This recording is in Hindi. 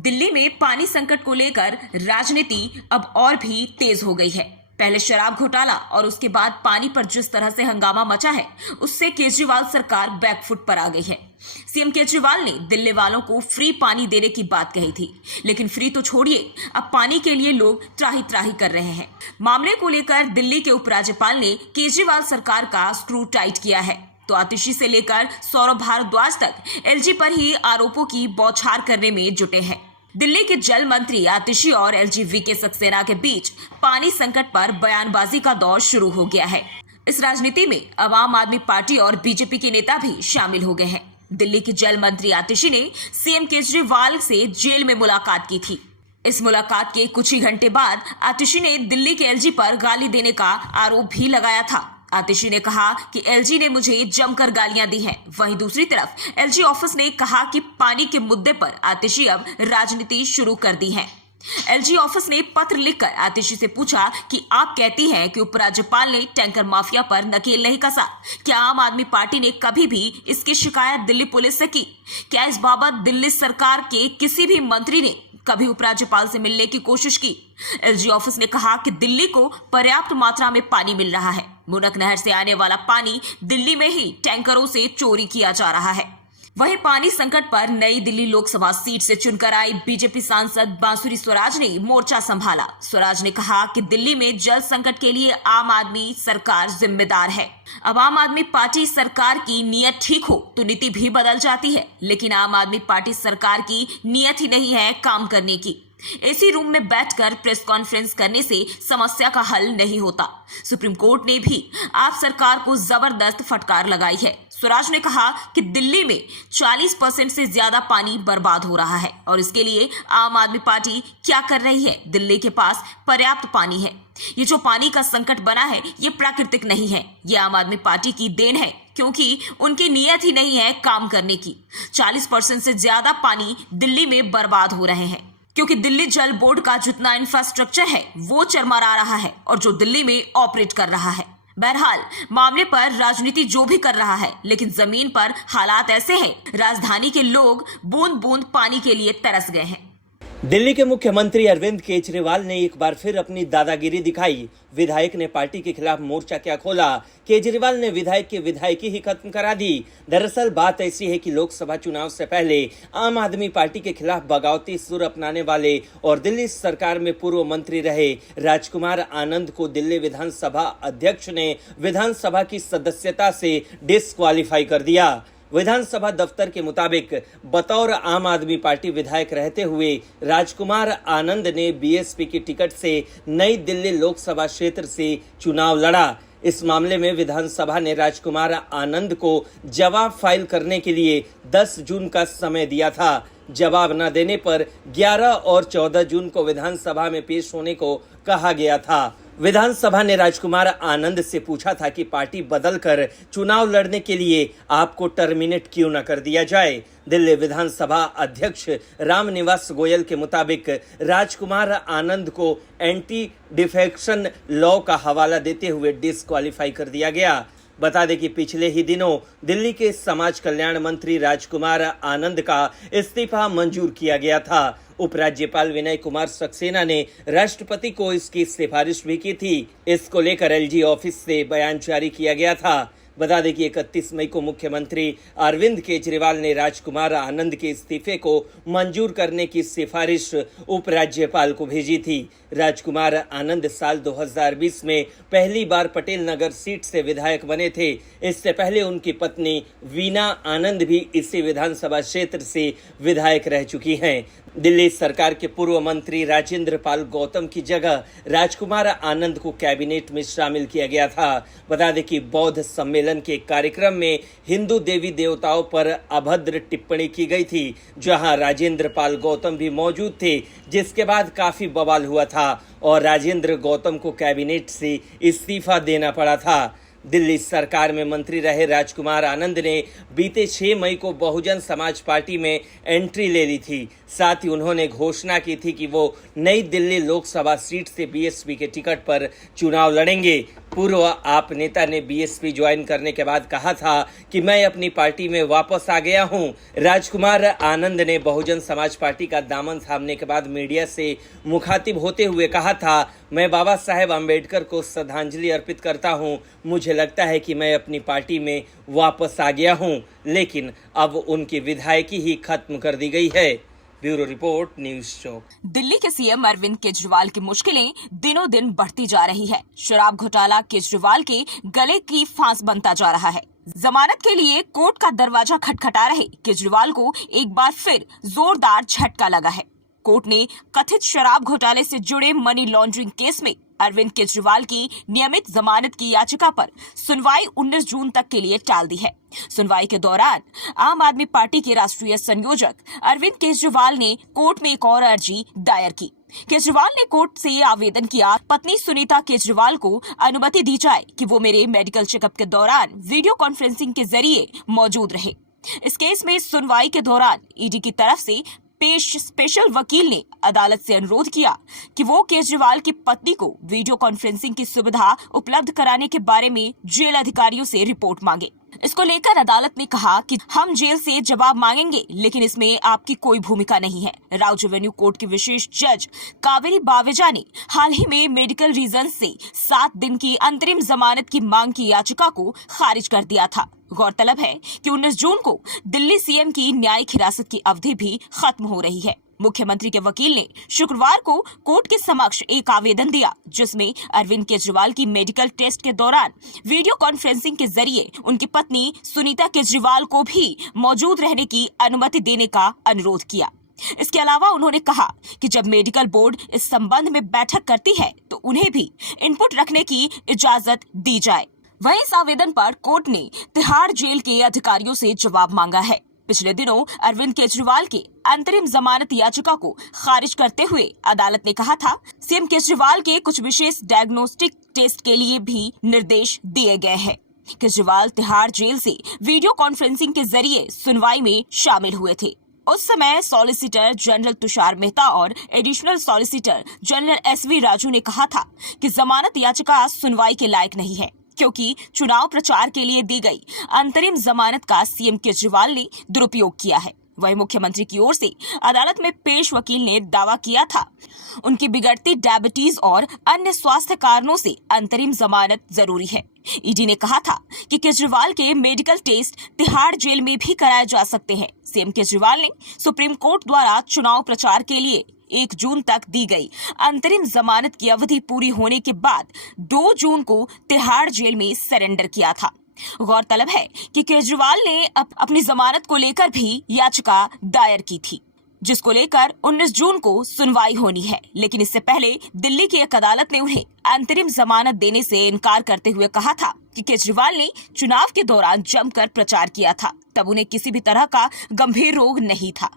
दिल्ली में पानी संकट को लेकर राजनीति अब और भी तेज हो गई है। पहले शराब घोटाला और उसके बाद पानी पर जिस तरह से हंगामा मचा है, उससे केजरीवाल सरकार बैकफुट पर आ गई है। सीएम केजरीवाल ने दिल्ली वालों को फ्री पानी देने की बात कही थी, लेकिन फ्री तो छोड़िए, अब पानी के लिए लोग त्राही त्राही कर रहे हैं। मामले को लेकर दिल्ली के उपराज्यपाल ने केजरीवाल सरकार का स्क्रू टाइट किया है, तो आतिशी से लेकर सौरभ भारद्वाज तक एलजी पर ही आरोपों की बौछार करने में जुटे हैं। दिल्ली के जल मंत्री आतिशी और एलजी वीके सक्सेना के बीच पानी संकट पर बयानबाजी का दौर शुरू हो गया है। इस राजनीति में अब आम आदमी पार्टी और बीजेपी के नेता भी शामिल हो गए हैं। दिल्ली के जल मंत्री आतिशी ने सीएम केजरीवाल से जेल में मुलाकात की थी। इस मुलाकात के कुछ ही घंटे बाद आतिशी ने दिल्ली के एलजी पर गाली देने का आरोप भी लगाया था। आतिशी ने कहा कि एलजी ने मुझे जमकर गालियां दी हैं। वहीं दूसरी तरफ एलजी ऑफिस ने कहा कि पानी के मुद्दे पर आतिशी अब राजनीति शुरू कर दी है। एलजी ऑफिस ने पत्र लिखकर आतिशी से पूछा कि आप कहती हैं कि उपराज्यपाल ने टैंकर माफिया पर नकेल नहीं कसा। क्या आम आदमी पार्टी ने कभी भी इसकी शिकायत दिल्ली पुलिस से की? क्या इस बाबत दिल्ली सरकार के किसी भी मंत्री ने कभी उपराज्यपाल से मिलने की कोशिश की? एलजी ऑफिस ने कहा कि दिल्ली को पर्याप्त मात्रा में पानी मिल रहा है। मुनक नहर से आने वाला पानी दिल्ली में ही टैंकरों से चोरी किया जा रहा है। वहीं पानी संकट पर नई दिल्ली लोकसभा सीट से चुनकर आई बीजेपी सांसद बांसुरी स्वराज ने मोर्चा संभाला। स्वराज ने कहा कि दिल्ली में जल संकट के लिए आम आदमी सरकार जिम्मेदार है। अब आम आदमी पार्टी सरकार की नीयत ठीक हो तो नीति भी बदल जाती है, लेकिन आम आदमी पार्टी सरकार की नीयत ही नहीं है काम करने की। एसी रूम में बैठकर प्रेस कॉन्फ्रेंस करने से समस्या का हल नहीं होता। सुप्रीम कोर्ट ने भी आप सरकार को जबरदस्त फटकार लगाई है। स्वराज ने कहा कि दिल्ली में 40% से ज्यादा पानी बर्बाद हो रहा है और इसके लिए आम आदमी पार्टी क्या कर रही है? दिल्ली के पास पर्याप्त पानी है। ये जो पानी का संकट बना है, ये प्राकृतिक नहीं है, ये आम आदमी पार्टी की देन है, क्योंकि उनकी नीयत ही नहीं है काम करने की। 40% से ज्यादा पानी दिल्ली में बर्बाद हो रहे हैं, क्योंकि दिल्ली जल बोर्ड का जितना इंफ्रास्ट्रक्चर है वो चरमरा रहा है और जो दिल्ली में ऑपरेट कर रहा है। बहरहाल मामले पर राजनीति जो भी कर रहा है, लेकिन जमीन पर हालात ऐसे हैं, राजधानी के लोग बूंद बूंद पानी के लिए तरस गए हैं। दिल्ली के मुख्यमंत्री अरविंद केजरीवाल ने एक बार फिर अपनी दादागिरी दिखाई। विधायक ने पार्टी के खिलाफ मोर्चा क्या खोला? केजरीवाल ने विधायक की विधायकी ही खत्म करा दी। दरअसल बात ऐसी है कि लोकसभा चुनाव से पहले आम आदमी पार्टी के खिलाफ बगावती सुर अपनाने वाले और दिल्ली सरकार में पूर्व मंत्री रहे राजकुमार आनंद को दिल्ली विधानसभा अध्यक्ष ने विधानसभा की सदस्यता से डिस्क्वालीफाई कर दिया। विधानसभा दफ्तर के मुताबिक बतौर आम आदमी पार्टी विधायक रहते हुए राजकुमार आनंद ने बीएसपी की टिकट से नई दिल्ली लोकसभा क्षेत्र से चुनाव लड़ा। इस मामले में विधानसभा ने राजकुमार आनंद को जवाब फाइल करने के लिए 10 जून का समय दिया था। जवाब न देने पर 11 और 14 जून को विधानसभा में पेश होने को कहा गया था। विधानसभा ने राजकुमार आनंद से पूछा था कि पार्टी बदलकर चुनाव लड़ने के लिए आपको टर्मिनेट क्यों न कर दिया जाए। दिल्ली विधानसभा अध्यक्ष रामनिवास गोयल के मुताबिक राजकुमार आनंद को एंटी डिफेक्शन लॉ का हवाला देते हुए डिस्क्वालीफाई कर दिया गया। बता दें कि पिछले ही दिनों दिल्ली के समाज कल्याण मंत्री राजकुमार आनंद का इस्तीफा मंजूर किया गया था। उपराज्यपाल विनय कुमार सक्सेना ने राष्ट्रपति को इसकी सिफारिश भी की थी। इसको लेकर एलजी ऑफिस से बयान जारी किया गया था। बता दें कि 31 मई को मुख्यमंत्री अरविंद केजरीवाल ने राजकुमार आनंद के इस्तीफे को मंजूर करने की सिफारिश उपराज्यपाल को भेजी थी। राजकुमार आनंद साल 2020 में पहली बार पटेल नगर सीट से विधायक बने थे। इससे पहले उनकी पत्नी वीना आनंद भी इसी विधानसभा क्षेत्र से विधायक रह चुकी हैं। दिल्ली सरकार के पूर्व मंत्री राजेंद्र पाल गौतम की जगह राजकुमार आनंद को कैबिनेट में शामिल किया गया था। बता दें कि बौद्ध सम्मेलन के कार्यक्रम में हिंदू देवी देवताओं पर अभद्र टिप्पणी की गई थी, जहां राजेंद्र पाल गौतम भी मौजूद थे, जिसके बाद काफी बवाल हुआ था और राजेंद्र गौतम को कैबिनेट से इस्तीफा देना पड़ा था। दिल्ली सरकार में मंत्री रहे राजकुमार आनंद ने बीते 6 मई को बहुजन समाज पार्टी में एंट्री ले ली थी। साथ ही उन्होंने घोषणा की थी कि वो नई दिल्ली लोकसभा सीट से बीएसपी के टिकट पर चुनाव लड़ेंगे। पूर्व आप नेता ने बीएसपी ज्वाइन करने के बाद कहा था कि मैं अपनी पार्टी में वापस आ गया हूं। राजकुमार आनंद ने बहुजन समाज पार्टी का दामन थामने के बाद मीडिया से मुखातिब होते हुए कहा था, मैं बाबा साहेब अम्बेडकर को श्रद्धांजलि अर्पित करता हूं। मुझे लगता है कि मैं अपनी पार्टी में वापस आ गया हूं, लेकिन अब उनकी विधायकी ही खत्म कर दी गई है। ब्यूरो रिपोर्ट, न्यूज चौक। दिल्ली के सीएम अरविंद केजरीवाल की मुश्किलें दिनों दिन बढ़ती जा रही है। शराब घोटाला केजरीवाल के गले की फांस बनता जा रहा है। जमानत के लिए कोर्ट का दरवाजा खटखटा रहे केजरीवाल को एक बार फिर जोरदार झटका लगा है। कोर्ट ने कथित शराब घोटाले से जुड़े मनी लॉन्ड्रिंग केस में अरविंद केजरीवाल की नियमित जमानत की याचिका पर सुनवाई 19 जून तक के लिए टाल दी है। सुनवाई के दौरान आम आदमी पार्टी के राष्ट्रीय संयोजक अरविंद केजरीवाल ने कोर्ट में एक और अर्जी दायर की। केजरीवाल ने कोर्ट से आवेदन किया, पत्नी सुनीता केजरीवाल को अनुमति दी जाए कि वो मेरे मेडिकल चेकअप के दौरान वीडियो कॉन्फ्रेंसिंग के जरिए मौजूद रहे। इस केस में सुनवाई के दौरान ईडी की तरफ से पेश स्पेशल वकील ने अदालत से अनुरोध किया कि वो केजरीवाल की पत्नी को वीडियो कॉन्फ्रेंसिंग की सुविधा उपलब्ध कराने के बारे में जेल अधिकारियों से रिपोर्ट मांगे। इसको लेकर अदालत ने कहा कि हम जेल से जवाब मांगेंगे, लेकिन इसमें आपकी कोई भूमिका नहीं है। राउज रेवेन्यू कोर्ट के विशेष जज कावेरी बावेजा ने हाल ही में मेडिकल रीजन से 7 दिन की अंतरिम जमानत की मांग की याचिका को खारिज कर दिया था। गौरतलब है कि 19 जून को दिल्ली सीएम की न्यायिक हिरासत की अवधि भी खत्म हो रही है। मुख्यमंत्री के वकील ने शुक्रवार को कोर्ट के समक्ष एक आवेदन दिया, जिसमें अरविंद केजरीवाल की मेडिकल टेस्ट के दौरान वीडियो कॉन्फ्रेंसिंग के जरिए उनकी पत्नी सुनीता केजरीवाल को भी मौजूद रहने की अनुमति देने का अनुरोध किया। इसके अलावा उन्होंने कहा कि जब मेडिकल बोर्ड इस संबंध में बैठक करती है तो उन्हें भी इनपुट रखने की इजाजत दी जाए। वहीं इस आवेदन पर कोर्ट ने तिहाड़ जेल के अधिकारियों से जवाब मांगा है। पिछले दिनों अरविंद केजरीवाल के अंतरिम जमानत याचिका को खारिज करते हुए अदालत ने कहा था, सीएम केजरीवाल के कुछ विशेष डायग्नोस्टिक टेस्ट के लिए भी निर्देश दिए गए हैं। केजरीवाल तिहाड़ जेल से वीडियो कॉन्फ्रेंसिंग के जरिए सुनवाई में शामिल हुए थे। उस समय सॉलिसिटर जनरल तुषार मेहता और additional solicitor general S V Raju ने कहा था कि जमानत याचिका सुनवाई के लायक नहीं है, क्योंकि चुनाव प्रचार के लिए दी गई अंतरिम जमानत का सीएम केजरीवाल ने दुरुपयोग किया है। वहीं मुख्यमंत्री की ओर से अदालत में पेश वकील ने दावा किया था, उनकी बिगड़ती डायबिटीज और अन्य स्वास्थ्य कारणों से अंतरिम जमानत जरूरी है। ईडी ने कहा था कि केजरीवाल के मेडिकल टेस्ट तिहाड़ जेल में भी कराए जा सकते हैं। सीएम केजरीवाल ने सुप्रीम कोर्ट द्वारा चुनाव प्रचार के लिए 1 जून तक दी गई अंतरिम जमानत की अवधि पूरी होने के बाद 2 जून को तिहाड़ जेल में सरेंडर किया था। गौरतलब है कि केजरीवाल ने अपनी जमानत को लेकर भी याचिका दायर की थी, जिसको लेकर 19 जून को सुनवाई होनी है। लेकिन इससे पहले दिल्ली की एक अदालत ने उन्हें अंतरिम जमानत देने से इनकार करते हुए कहा था कि केजरीवाल ने चुनाव के दौरान जमकर प्रचार किया था, तब उन्हें किसी भी तरह का गंभीर रोग नहीं था।